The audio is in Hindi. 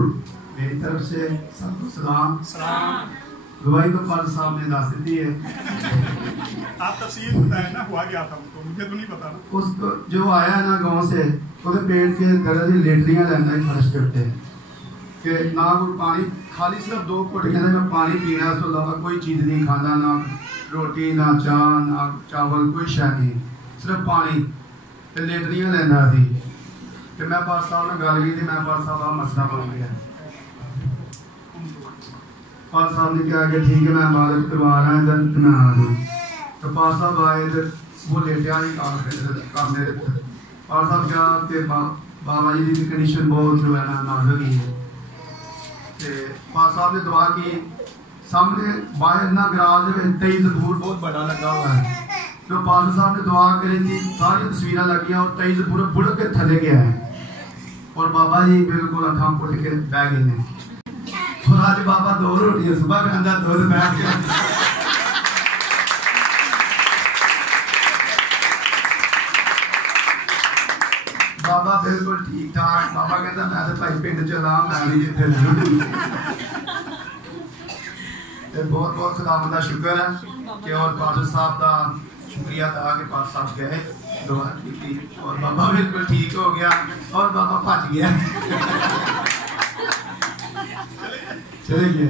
मेरी तरफ से सबको सलाम। गवाही तो पाल साहब ने दस दी है। आप तफसील बताएं ना, हुआ क्या था उनको, मुझे तो नहीं पता ना। उसको जो आया ना गांव से, उसके पेट के दर्द की लेटरियां लेना ही फर्स्ट करते कि ना कोई पानी, खाली सिर्फ 2 घुट कहते मैं पानी पीना, उसके अलावा कोई चीज़ नहीं खाना, ना रोटी ना चाह ना चावल, कोई शय नहीं, सिर्फ पानी ते लेटरियां लेना सी। कि मैं पाल साहब ने गल की थी, मैं पाल साहब का मसला बन गया। पाल साहब ने कहा कि ठीक है मैं इबादत करवा रहा हूँ, इधर मैं आ गई। तो पाल साहब आए तो वो लेटिया नहीं करने देते। पाल साहब क्या कि बाबा जी की कंडीशन बहुत जो है ना नाजुक ही है। पाल साहब ने दुआ की, सामने बाहर ना गराज में 23 जबूर बहुत बड़ा लगा हुआ है। तो पाल साहब ने दुआ करी थी, सारी तस्वीरें लगी और 23 जबूर बुढ़ के थले गया है और बाबा जी बिल्कुल अखा पुट के बह गए हैं। और आज बाबा 2 रोटियां सुबह खांदा, 2 दोपहर के। बाबा बिल्कुल ठीक ठाक। बाबा कहता मैं तो भाई पिंड चला, मैं भी जिथे बहुत बहुत खुदावंद का शुक्र है कि और पाल साहब का शुक्रिया अदा कि पाल साहब गए, दुआ की और बाबा बिल्कुल ठीक हो गया और बाबा भज गया, चले गए।